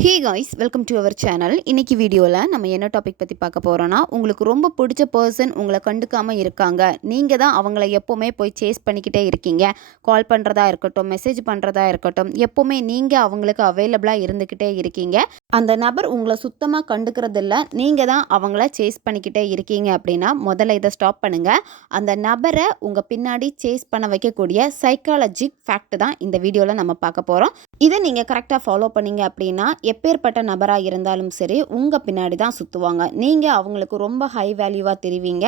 Hey guys, welcome to our channel. இன்றைக்கி வீடியோவில் நம்ம என்ன டாபிக் பற்றி பார்க்க போகிறோன்னா, உங்களுக்கு ரொம்ப பிடிச்ச பர்சன் உங்களை கண்டுக்காமல் இருக்காங்க. நீங்கள் தான் அவங்கள எப்போவுமே போய் சேஸ் பண்ணிக்கிட்டே இருக்கீங்க. கால் பண்ணுறதா இருக்கட்டும், மெசேஜ் பண்ணுறதா இருக்கட்டும், எப்போவுமே நீங்கள் அவங்களுக்கு அவைலபிளாக இருந்துக்கிட்டே இருக்கீங்க. அந்த நபர் உங்களை சுத்தமாக கண்டுக்கிறதில்ல, நீங்கள் தான் அவங்கள சேஸ் பண்ணிக்கிட்டே இருக்கீங்க அப்படின்னா முதல்ல இதை ஸ்டாப் பண்ணுங்கள். அந்த நபரை உங்கள் பின்னாடி சேஸ் பண்ண வைக்கக்கூடிய சைக்காலஜிக் ஃபேக்ட் தான் இந்த வீடியோவில் நம்ம பார்க்க போகிறோம். இதை நீங்கள் கரெக்டாக ஃபாலோ பண்ணீங்க அப்படின்னா எப்பேற்பட்ட நபராக இருந்தாலும் சரி உங்கள் பின்னாடி தான் சுற்றுவாங்க. நீங்கள் அவங்களுக்கு ரொம்ப ஹை வேல்யூவாக தெரிவிங்க.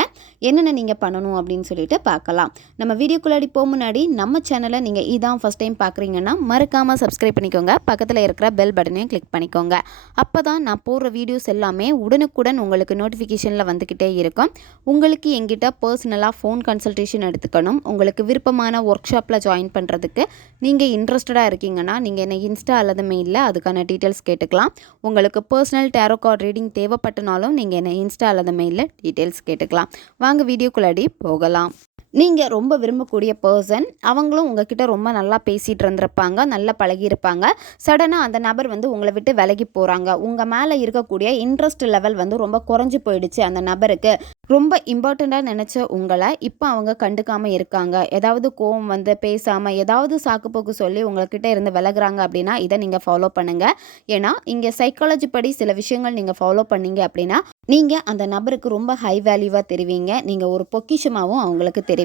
என்னென்ன நீங்கள் பண்ணணும் அப்படின்னு சொல்லிட்டு பார்க்கலாம். நம்ம வீடியோக்குள்ளாடி போக முன்னாடி நம்ம சேனலை நீங்கள் இதான் ஃபஸ்ட் டைம் பார்க்குறீங்கன்னா மறக்காமல் சப்ஸ்கிரைப் பண்ணிக்கோங்க. பக்கத்தில் இருக்கிற பெல் பட்டனையும் கிளிக் பண்ணிக்கோங்க. அப்போ தான் நான் போடுற வீடியோஸ் எல்லாமே உடனுக்குடன் உங்களுக்கு நோட்டிஃபிகேஷனில் வந்துக்கிட்டே இருக்கும். உங்களுக்கு எங்கிட்ட பர்சனலாக ஃபோன் கன்சல்டேஷன் எடுத்துக்கணும், உங்களுக்கு விருப்பமான ஒர்க் ஷாப்பில் ஜாயின் பண்ணுறதுக்கு நீங்கள் இன்ட்ரெஸ்டடாக இருக்கீங்கன்னா நீங்கள் என்னை இன்ஸ்டா அல்லது மெயிலில் அதுக்கான டீட்டெயில்ஸ் கேட்டுக்கலாம். உங்களுக்கு பர்சனல் டேரோ கார்டு ரீடிங் தேவைப்பட்டனாலும் நீங்கள் என்னை இன்ஸ்டா அல்லது மெயிலில் டீட்டெயில்ஸ் கேட்டுக்கலாம். வாங்க வீடியோக்குள்ளாடி போகலாம். நீங்கள் ரொம்ப விரும்பக்கூடிய பர்சன், அவங்களும் உங்ககிட்ட ரொம்ப நல்லா பேசிகிட்டு இருந்திருப்பாங்க, நல்லா பழகியிருப்பாங்க. சடனாக அந்த நபர் உங்களை விட்டு விலகி போகிறாங்க. உங்கள் மேலே இருக்கக்கூடிய இன்ட்ரெஸ்ட் லெவல் ரொம்ப குறைஞ்சி போயிடுச்சு. அந்த நபருக்கு ரொம்ப இம்பார்ட்டண்ட்டாக நினச்ச உங்களை இப்போ அவங்க கண்டுக்காமல் இருக்காங்க. ஏதாவது கோவம் பேசாமல் ஏதாவது சாக்குப்போக்கு சொல்லி உங்கள்கிட்ட இருந்து விலகுறாங்க அப்படின்னா இதை நீங்கள் ஃபாலோ பண்ணுங்கள். ஏன்னா இங்கே சைக்காலஜி படி சில விஷயங்கள் நீங்கள் ஃபாலோ பண்ணீங்க அப்படின்னா நீங்கள் அந்த நபருக்கு ரொம்ப ஹை வேல்யூவாக தெரிவிங்க. நீங்கள் ஒரு பொக்கிஷமாகவும் அவங்களுக்கு தெரிவிங்க.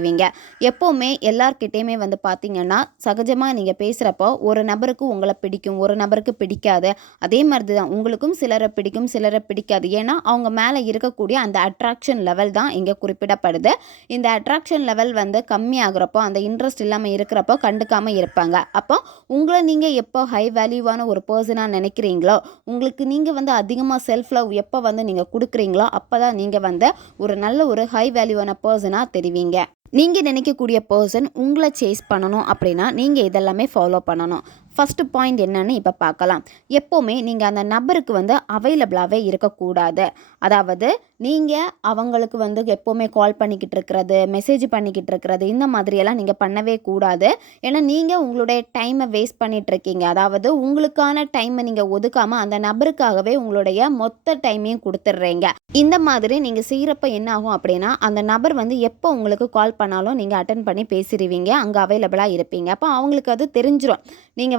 எப்போவுமே எல்லார்கிட்டையுமே பார்த்தீங்கன்னா சகஜமாக நீங்கள் பேசுகிறப்போ ஒரு நபருக்கு உங்களை பிடிக்கும், ஒரு நபருக்கு பிடிக்காது. அதே மாதிரி தான் உங்களுக்கும் சிலரை பிடிக்கும், சிலரை பிடிக்காது. ஏன்னா அவங்க மேலே இருக்கக்கூடிய அந்த அட்ராக்ஷன் லெவல் தான் இங்கே குறிப்பிடப்படுது. இந்த அட்ராக்ஷன் லெவல் கம்மியாகிறப்போ, அந்த இன்ட்ரெஸ்ட் இல்லாமல் இருக்கிறப்போ கண்டுக்காமல் இருப்பாங்க. அப்போ உங்களை நீங்கள் எப்போ ஹை வேல்யூவான ஒரு பர்சனாக நினைக்கிறீங்களோ, உங்களுக்கு நீங்கள் அதிகமாக செல்ஃப் லவ் எப்போ நீங்கள் கொடுக்குறீங்களோ அப்போ தான் நீங்கள் ஒரு நல்ல ஒரு ஹை வேல்யூவான பர்சனாக தெரிவிங்க. நீங்கள் நினைக்கக்கூடிய பர்சன் உங்களை சேஸ் பண்ணணும் அப்படின்னா நீங்கள் இதெல்லாமே ஃபாலோ பண்ணணும். ஃபஸ்ட்டு பாயிண்ட் என்னன்னு இப்போ பார்க்கலாம். எப்போவுமே நீங்கள் அந்த நபருக்கு அவைலபிளாகவே இருக்கக்கூடாது. அதாவது நீங்கள் அவங்களுக்கு எப்போவுமே கால் பண்ணிக்கிட்டு இருக்கிறது, மெசேஜ் பண்ணிக்கிட்டு இருக்கிறது, இந்த மாதிரியெல்லாம் நீங்கள் பண்ணவே கூடாது. ஏன்னா நீங்கள் உங்களுடைய டைமை வேஸ்ட் பண்ணிகிட்ருக்கீங்க. அதாவது உங்களுக்கான டைமை நீங்கள் ஒதுக்காமல் அந்த நபருக்காகவே உங்களுடைய மொத்த டைமையும் கொடுத்துட்றீங்க. இந்த மாதிரி நீங்கள் செய்கிறப்ப என்ன ஆகும் அப்படின்னா அந்த நபர் எப்போ உங்களுக்கு கால் பண்ணாலும் நீங்கள் அட்டன் பண்ணி பேசிடுவீங்க, அங்கே அவைலபிளாக இருப்பீங்க. அப்போ அவங்களுக்கு அது தெரிஞ்சிடும். நீங்கள்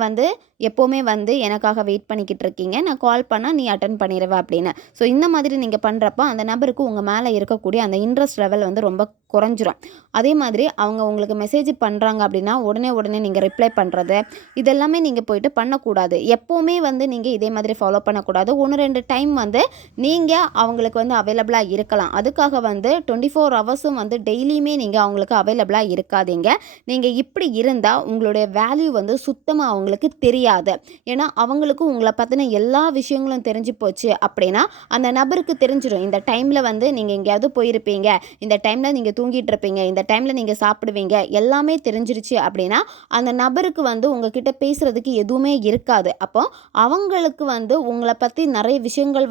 எப்போவுமே எனக்காக வெயிட் பண்ணிக்கிட்டு இருக்கீங்க, நான் கால் பண்ணால் நீ அட்டன் பண்ணிடுவ அப்படின்னு. ஸோ இந்த மாதிரி நீங்கள் பண்ணுறப்போ அந்த நபருக்கு உங்கள் மேலே இருக்கக்கூடிய அந்த இன்ட்ரெஸ்ட் லெவல் ரொம்ப குறைஞ்சிரும். அதே மாதிரி அவங்க உங்களுக்கு மெசேஜ் பண்ணுறாங்க அப்படின்னா உடனே நீங்கள் ரிப்ளை பண்ணுறது இதெல்லாமே நீங்கள் போயிட்டு பண்ணக்கூடாது. எப்போவுமே நீங்கள் இதே மாதிரி ஃபாலோ பண்ணக்கூடாது. 1-2 டைம் நீங்கள் அவங்களுக்கு அவைலபிளாக இருக்கலாம். அதுக்காக 24 ஹவர்ஸும் டெய்லியுமே நீங்கள் அவங்களுக்கு அவைலபிளாக இருக்காதீங்க. நீங்கள் இப்படி இருந்தால் உங்களுடைய வேல்யூ சுத்தமாக அவங்களுக்கு தெரியாது. ஏன்னா அவங்களுக்கும் உங்களை பற்றின எல்லா விஷயங்களும் தெரிஞ்சு போச்சு அப்படின்னா அந்த நபருக்கு தெரிஞ்சிடும். இந்த டைமில் நீங்கள் எங்கேயாவது போயிருப்பீங்க, இந்த டைமில் நீங்கள் தூங்கிட்டு இருப்பீங்க, இந்த டைமில் நீங்கள் சாப்பிடுவீங்க, எல்லாமே தெரிஞ்சிருச்சு அப்படின்னா அந்த நபருக்கு உங்ககிட்ட பேசுகிறதுக்கு எதுவுமே இருக்காது. அப்போ அவங்களுக்கு உங்களை பற்றி நிறைய விஷயங்கள்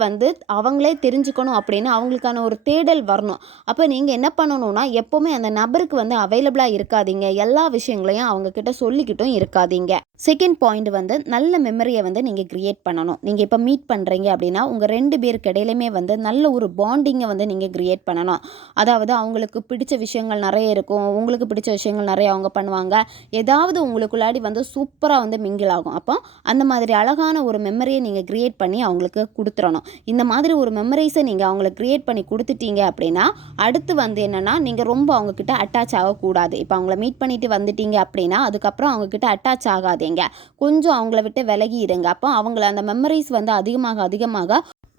அவங்களே தெரிஞ்சுக்கணும் அப்படின்னு அவங்களுக்கான ஒரு தேடல் வரணும். அப்போ நீங்கள் என்ன பண்ணணும்னா எப்போவுமே அந்த நபருக்கு அவைலபிளாக இருக்காதீங்க. எல்லா விஷயங்களையும் அவங்கக்கிட்ட சொல்லிக்கிட்டும் இருக்காதீங்க. செகண்ட் பாயிண்ட் நல்ல மெமரியை நீங்கள் கிரியேட் பண்ணணும். நீங்கள் இப்போ மீட் பண்ணுறீங்க அப்படின்னா உங்கள் 2 பேருக்கு இடையிலுமே நல்ல ஒரு பாண்டிங்கை நீங்கள் கிரியேட் பண்ணணும். அதாவது அவங்களுக்கு பிடிச்ச விஷயங்கள் நிறைய இருக்கும், உங்களுக்கு பிடிச்ச விஷயங்கள் நிறைய அவங்க பண்ணுவாங்க. ஏதாவது உங்களுக்குள்ளாடி சூப்பராக மிங்கிள் ஆகும். அப்போ அந்த மாதிரி அழகான ஒரு மெமரியை நீங்கள் கிரியேட் பண்ணி அவங்களுக்கு கொடுத்துடணும். இந்த மாதிரி ஒரு மெமரிஸை நீங்கள் அவங்களுக்கு கிரியேட் பண்ணி கொடுத்துட்டீங்க அப்படின்னா அடுத்து என்னென்னா நீங்கள் ரொம்ப அவங்கக்கிட்ட அட்டாச் ஆகக்கூடாது. இப்போ அவங்கள மீட் பண்ணிட்டு வந்துட்டீங்க அப்படின்னா அதுக்கப்புறம் அவங்கக்கிட்ட அட்டாச் ஆகாதீங்க, கொஞ்சம் அவங்கள விட்டு விலகி இருங்க. அப்போ அவங்கள அந்த மெமரிஸ் அதிகமாக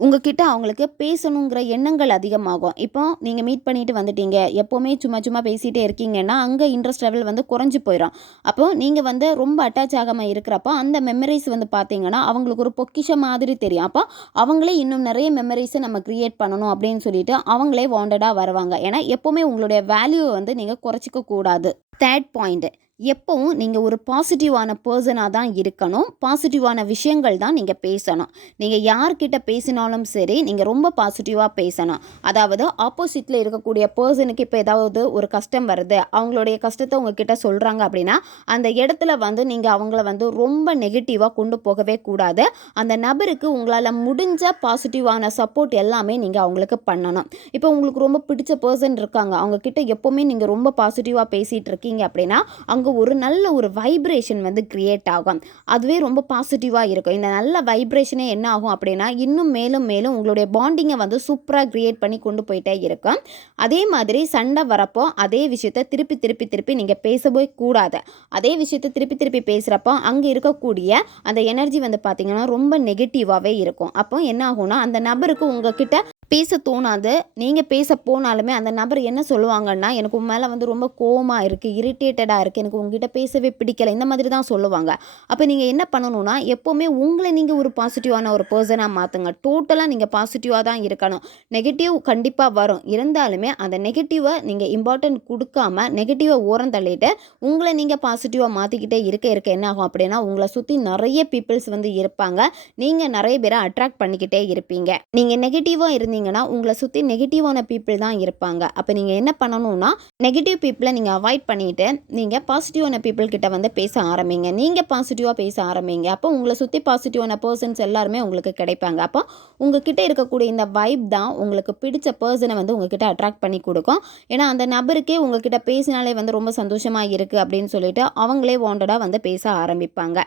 உங்ககிட்ட அவங்களுக்கு பேசணுங்கிற எண்ணங்கள் அதிகமாகும். இப்போ நீங்கள் மீட் பண்ணிட்டு வந்துட்டீங்க, எப்போவுமே சும்மா பேசிகிட்டே இருக்கீங்கன்னா அங்கே இன்ட்ரெஸ்ட் லெவல் குறைஞ்சி போயிடும். அப்போது நீங்கள் ரொம்ப அட்டாச் ஆகாமல் இருக்கிறப்போ அந்த மெமரிஸ் பார்த்தீங்கன்னா அவங்களுக்கு ஒரு பொக்கிஷம் மாதிரி தெரியும். அப்போ அவங்களே இன்னும் நிறைய மெமரிஸை நம்ம க்ரியேட் பண்ணணும் அப்படின்னு சொல்லிட்டு அவங்களே வாண்டடாக வருவாங்க. ஏன்னா எப்போவுமே உங்களுடைய வேல்யூவை நீங்கள் குறைச்சிக்க கூடாது. தேர்ட் பாயிண்ட், எப்பவும் நீங்கள் ஒரு பாசிட்டிவான பர்சனாக தான் இருக்கணும். பாசிட்டிவான விஷயங்கள் தான் நீங்கள் பேசணும். நீங்கள் யார்கிட்ட பேசினாலும் சரி, நீங்கள் ரொம்ப பாசிட்டிவாக பேசணும். அதாவது ஆப்போசிட்டில் இருக்கக்கூடிய பர்சனுக்கு இப்போ ஏதாவது ஒரு கஷ்டம் வருது, அவங்களுடைய கஷ்டத்தை உங்ககிட்ட சொல்கிறாங்க அப்படின்னா, அந்த இடத்துல வந்து நீங்கள் அவங்கள வந்து ரொம்ப நெகட்டிவாக கொண்டு போகவே கூடாது. அந்த நபருக்கு உங்களால் முடிஞ்ச பாசிட்டிவான சப்போர்ட் எல்லாமே நீங்கள் அவங்களுக்கு பண்ணணும். இப்போ உங்களுக்கு ரொம்ப பிடிச்ச பர்சன் இருக்காங்க, அவங்கக்கிட்ட எப்போவுமே நீங்கள் ரொம்ப பாசிட்டிவாக பேசிகிட்டு இருக்கீங்க அப்படின்னா, அங்கே ஒரு நல்ல ஒரு வைப்ரேஷன் வந்து கிரியேட் ஆகும். அதுவே ரொம்ப பாசிட்டிவாக இருக்கும். இந்த நல்ல வைப்ரேஷனே என்ன ஆகும் அப்படின்னா, இன்னும் மேலும் மேலும் உங்களுடைய பாண்டிங்கை வந்து சூப்பராக கிரியேட் பண்ணி கொண்டு போயிட்டே இருக்கும். அதே மாதிரி சண்டை வரப்போ அதே விஷயத்தை திருப்பி திருப்பி திருப்பி நீங்கள் பேசவே கூடாது. அதே விஷயத்தை திருப்பி திருப்பி பேசுகிறப்போ அங்கே இருக்கக்கூடிய அந்த எனர்ஜி வந்து பார்த்திங்கன்னா ரொம்ப நெகட்டிவாகவே இருக்கும். அப்போ என்ன ஆகும்னா, அந்த நபருக்கு உங்ககிட்ட பேச தோணாது. நீங்கள் பேச போனாலுமே அந்த நபர் என்ன சொல்லுவாங்கன்னா, எனக்கு உன் மேலே வந்து ரொம்ப கோவமாக இருக்குது, இரிட்டேட்டடாக இருக்குது, எனக்கு உங்ககிட்ட பேசவே பிடிக்கல, இந்த மாதிரி தான் சொல்லுவாங்க. அப்போ நீங்கள் என்ன பண்ணணும்னா, எப்போவுமே உங்களை நீங்கள் ஒரு பாசிட்டிவான ஒரு பர்சனாக மாற்றுங்க. டோட்டலாக நீங்கள் பாசிட்டிவாக தான் இருக்கணும். நெகட்டிவ் கண்டிப்பாக வரும். இருந்தாலுமே அந்த நெகட்டிவை நீங்கள் இம்பார்ட்டன்ட் கொடுக்காம நெகட்டிவை ஓரம் தள்ளிட்டு உங்களை நீங்கள் பாசிட்டிவாக மாற்றிக்கிட்டே இருக்க என்ன ஆகும் அப்படின்னா, உங்களை சுற்றி நிறைய பீப்புள்ஸ் வந்து இருப்பாங்க. நீங்கள் நிறைய பேரை அட்ராக்ட் பண்ணிக்கிட்டே இருப்பீங்க. நீங்கள் நெகட்டிவாக இருந்தீங்கன்னா உங்களை சுற்றி நெகட்டிவான பீப்புள் தான் இருப்பாங்க. அப்போ நீங்கள் என்ன பண்ணணும்னா, நெகட்டிவ் பீப்புளை நீங்கள் அவாய்ட் பண்ணிவிட்டு நீங்கள் பாசிட்டிவான பீப்புள் கிட்ட வந்து பேச ஆரம்பிங்க. நீங்கள் பாசிட்டிவாக பேச ஆரம்பிங்க. அப்போ உங்களை சுற்றி பாசிட்டிவான பர்சன்ஸ் எல்லாருமே உங்களுக்கு கிடைப்பாங்க. அப்போ உங்ககிட்ட இருக்கக்கூடிய இந்த வைப் தான் உங்களுக்கு பிடிச்ச பர்சனை வந்து உங்ககிட்ட அட்ராக்ட் பண்ணி கொடுக்கும். ஏன்னா அந்த நபருக்கே உங்ககிட்ட பேசினாலே வந்து ரொம்ப சந்தோஷமாக இருக்குது அப்படின்னு சொல்லிட்டு அவங்களே வாண்டடாக வந்து பேச ஆரம்பிப்பாங்க.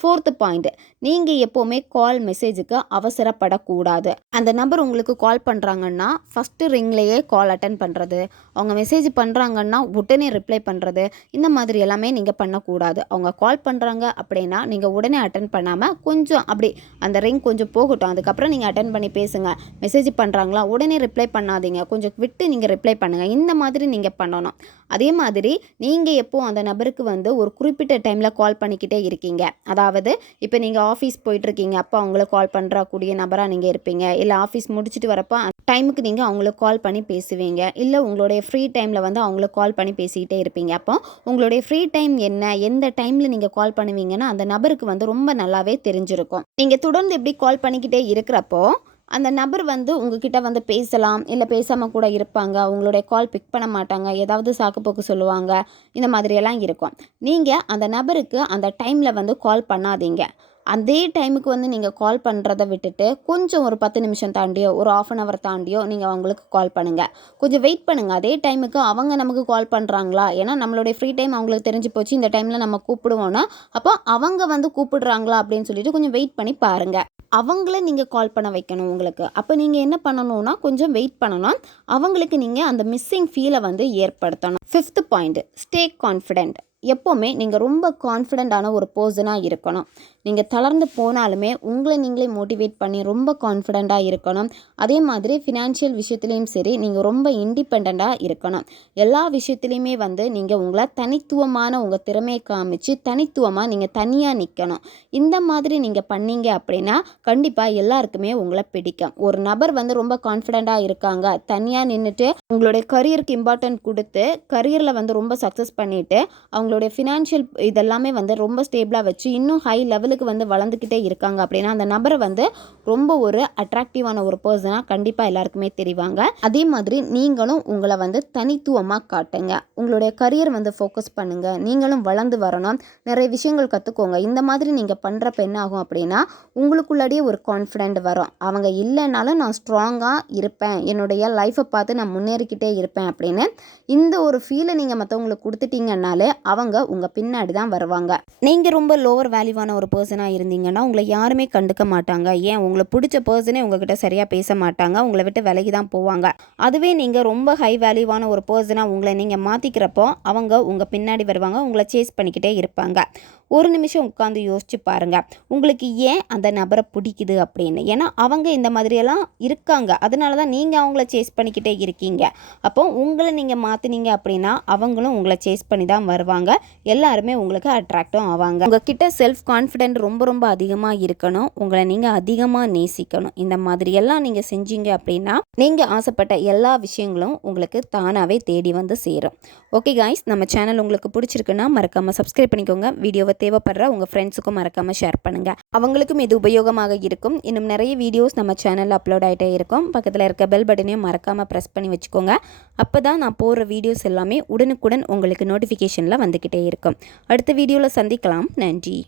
4th பாயிண்ட், நீங்கள் எப்போவுமே கால் மெசேஜுக்கு அவசரப்படக்கூடாது. அந்த நபர் உங்களுக்கு கால் பண்ணுறாங்கன்னா ஃபஸ்ட்டு ரிங்லேயே கால் அட்டன் பண்ணுறது, அவங்க மெசேஜ் பண்ணுறாங்கன்னா உடனே ரிப்ளை பண்ணுறது, இந்த மாதிரி எல்லாமே நீங்கள் பண்ணக்கூடாது. அவங்க கால் பண்ணுறாங்க அப்படின்னா நீங்கள் உடனே அட்டன் பண்ணாமல் கொஞ்சம் அப்படி அந்த ரிங் கொஞ்சம் போகட்டும், அதுக்கப்புறம் நீங்கள் அட்டன் பண்ணி பேசுங்க. மெசேஜ் பண்ணுறாங்களா உடனே ரிப்ளை பண்ணாதீங்க, கொஞ்சம் விட்டு நீங்கள் ரிப்ளை பண்ணுங்கள். இந்த மாதிரி நீங்கள் பண்ணணும். அதே மாதிரி நீங்கள் எப்போ அந்த நபருக்கு வந்து ஒரு குறிப்பிட்ட டைமில் கால் பண்ணிக்கிட்டே இருக்கீங்க, அதாவது இப்போ நீங்கள் ஆஃபீஸ் போயிட்டுருக்கீங்க, அப்போ அவங்களுக்கு கால் பண்ணுறக்கூடிய நபராக நீங்கள் இருப்பீங்க. இல்லை ஆஃபீஸ் முடிச்சுட்டு வரப்போ டைமுக்கு நீங்கள் அவங்களுக்கு கால் பண்ணி பேசுவீங்க. இல்லை உங்களுடைய ஃப்ரீ டைமில் வந்து அவங்களுக்கு கால் பண்ணி பேசிக்கிட்டே இருப்பீங்க. அப்போ உங்களுடைய ஃப்ரீ டைம் என்ன, எந்த டைமில் நீங்கள் கால் பண்ணுவீங்கன்னா அந்த நபருக்கு வந்து ரொம்ப நல்லாவே தெரிஞ்சிருக்கும். நீங்கள் தொடர்ந்து எப்படி கால் பண்ணிக்கிட்டே இருக்கிறப்போ அந்த நபர் வந்து உங்ககிட்ட வந்து பேசலாம், இல்லை பேசாமல் கூட இருப்பாங்க, உங்களுடைய கால் பிக் பண்ண மாட்டாங்க, ஏதாவது சாக்குப்போக்கு சொல்லுவாங்க, இந்த மாதிரியெல்லாம் இருக்கும். நீங்கள் அந்த நபருக்கு அந்த டைமில் வந்து கால் பண்ணாதீங்க. அதே டைமுக்கு வந்து நீங்கள் கால் பண்ணுறத விட்டுட்டு கொஞ்சம் ஒரு 10 நிமிஷம் தாண்டியோ ஒரு 1/2 hour தாண்டியோ நீங்கள் அவங்களுக்கு கால் பண்ணுங்கள். கொஞ்சம் வெயிட் பண்ணுங்கள். அதே டைமுக்கு அவங்க நமக்கு கால் பண்ணுறாங்களா, ஏன்னா நம்மளுடைய ஃப்ரீ டைம் அவங்களுக்கு தெரிஞ்சு போச்சு, இந்த டைமில் நம்ம கூப்பிடுவோன்னா அப்போ அவங்க வந்து கூப்பிடுறாங்களா அப்படின்னு சொல்லிட்டு கொஞ்சம் வெயிட் பண்ணி பாருங்கள். அவங்கள நீங்கள் கால் பண்ண வைக்கணும் உங்களுக்கு. அப்போ நீங்கள் என்ன பண்ணணும்னா கொஞ்சம் வெயிட் பண்ணணும். அவங்களுக்கு நீங்கள் அந்த மிஸ்ஸிங் ஃபீலை வந்து ஏற்படுத்தணும். 5th point, stay confident. எப்போவுமே நீங்கள் ரொம்ப கான்ஃபிடென்ட்டான ஒரு பர்சனாக இருக்கணும். நீங்கள் தளர்ந்து போனாலுமே உங்களை நீங்களே மோட்டிவேட் பண்ணி ரொம்ப கான்ஃபிடென்ட்டாக இருக்கணும். அதே மாதிரி ஃபினான்ஷியல் விஷயத்துலேயும் சரி நீங்கள் ரொம்ப இண்டிபெண்ட்டாக இருக்கணும். எல்லா விஷயத்துலையுமே வந்து நீங்கள் உங்களை தனித்துவமான உங்கள் திறமையை காமிச்சு தனித்துவமாக நீங்கள் தனியாக நிற்கணும். இந்த மாதிரி நீங்கள் பண்ணீங்க அப்படின்னா கண்டிப்பாக எல்லாருக்குமே உங்களை பிடிக்கும். ஒரு நபர் வந்து ரொம்ப கான்ஃபிடென்ட்டாக இருக்காங்க, தனியாக நின்றுட்டு உங்களுடைய கரியருக்கு இம்பார்ட்டன்ட் கொடுத்து கரியரில் வந்து ரொம்ப சக்ஸஸ் பண்ணிவிட்டு அவங்களுடைய ஃபினான்ஷியல் இதெல்லாமே வந்து ரொம்ப ஸ்டேபிளாக வச்சு இன்னும் ஹை லெவலுக்கு வந்து வளர்ந்துக்கிட்டே இருக்காங்க அப்படின்னா அந்த நபரை வந்து ரொம்ப ஒரு அட்ராக்டிவான ஒரு பர்சனாக கண்டிப்பாக எல்லாருக்குமே தெரிவாங்க. அதே மாதிரி நீங்களும் உங்களை வந்து தனித்துவமாக காட்டுங்க. உங்களுடைய கரியர் வந்து ஃபோக்கஸ் பண்ணுங்கள். நீங்களும் வளர்ந்து வரணும், நிறைய விஷயங்கள் கற்றுக்கோங்க. இந்த மாதிரி நீங்கள் பண்ணுறப்ப என்ன ஆகும் அப்படின்னா உங்களுக்குள்ளாடியே ஒரு கான்ஃபிடென்ட் வரும். அவங்க இல்லைனாலும் நான் ஸ்ட்ராங்காக இருப்பேன், என்னுடைய லைஃப்பை பார்த்து நான் முன்னேறிக்கிட்டே இருப்பேன் அப்படின்னு இந்த ஒரு ஃபீலை நீங்கள் மற்றவங்களுக்கு கொடுத்துட்டீங்கன்னாலே அவங்க உங்கள் பின்னாடி தான் வருவாங்க. நீங்கள் ரொம்ப லோவர் வேல்யூவான ஒரு பர்சனாக இருந்தீங்கன்னா உங்களை யாருமே கண்டுக்க மாட்டாங்க. ஏன் உங்களை பிடிச்ச பர்சனே உங்ககிட்ட சரியாக பேச மாட்டாங்க, உங்களை விட்டு விலகி தான் போவாங்க. அதுவே நீங்கள் ரொம்ப ஹை வேல்யூவான ஒரு பர்சனாக உங்களை நீங்கள் மாற்றிக்கிறப்போ அவங்க உங்கள் பின்னாடி வருவாங்க, உங்களை சேஸ் பண்ணிக்கிட்டே இருப்பாங்க. ஒரு நிமிஷம் உட்காந்து யோசிச்சு பாருங்கள், உங்களுக்கு ஏன் அந்த நபரை பிடிக்குது அப்படின்னு. ஏன்னா அவங்க இந்த மாதிரியெல்லாம் இருக்காங்க, அதனால தான் நீங்கள் அவங்கள சேஸ் பண்ணிக்கிட்டே இருக்கீங்க. அப்போ உங்களை நீங்கள் மாற்றினீங்க அப்படின்னா அவங்களும் உங்களை சேஸ் பண்ணி தான் வருவாங்க. இருப்பாங்க. எல்லாருமே உங்களுக்கு அட்ராக்டும் ஆவாங்க. உங்ககிட்ட செல்ஃப் கான்ஃபிடென்ட் ரொம்ப ரொம்ப அதிகமாக இருக்கணும். உங்களை நீங்கள் அதிகமாக நேசிக்கணும். இந்த மாதிரி எல்லாம் நீங்கள் செஞ்சீங்க அப்படின்னா நீங்கள் ஆசைப்பட்ட எல்லா விஷயங்களும் உங்களுக்கு தானாகவே தேடி வந்து சேரும். ஓகே காய்ஸ், நம்ம சேனல் உங்களுக்கு பிடிச்சிருக்குன்னா மறக்காமல் சப்ஸ்கிரைப் பண்ணிக்கோங்க. வீடியோவை தேவைப்படுற உங்கள் ஃப்ரெண்ட்ஸுக்கும் மறக்காமல் ஷேர் பண்ணுங்கள். அவங்களுக்கும் இது உபயோகமாக இருக்கும். இன்னும் நிறைய வீடியோஸ் நம்ம சேனலில் அப்லோட் ஆகிட்டே இருக்கும். பக்கத்தில் இருக்க பெல் பட்டனையும் மறக்காமல் ப்ரெஸ் பண்ணி வச்சுக்கோங்க. அப்போ தான் நான் போடுற வீடியோஸ் எல்லாமே உடனுக்குடன் உங்களுக்கு நோட்டிஃபிகேஷனில் வந்துக்கிட்டே இருக்கும். அடுத்த வீடியோவில் சந்திக்கலாம். நன்றி.